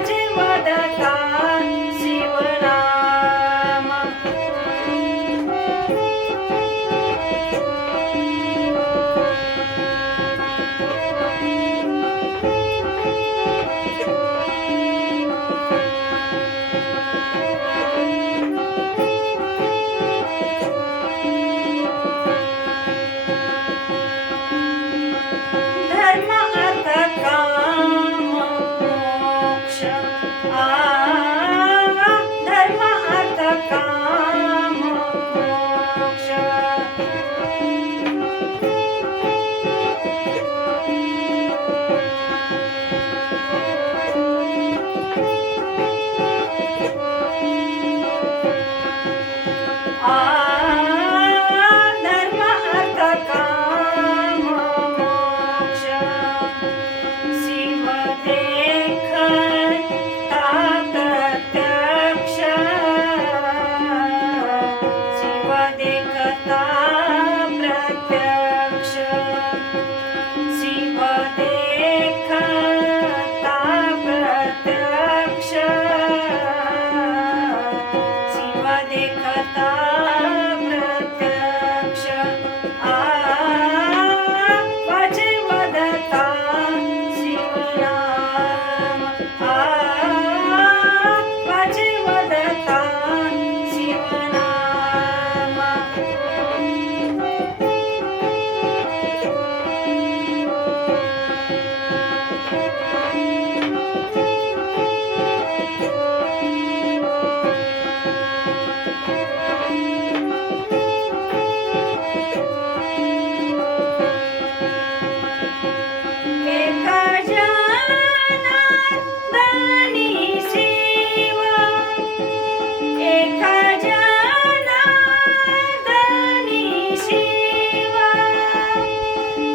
imagine what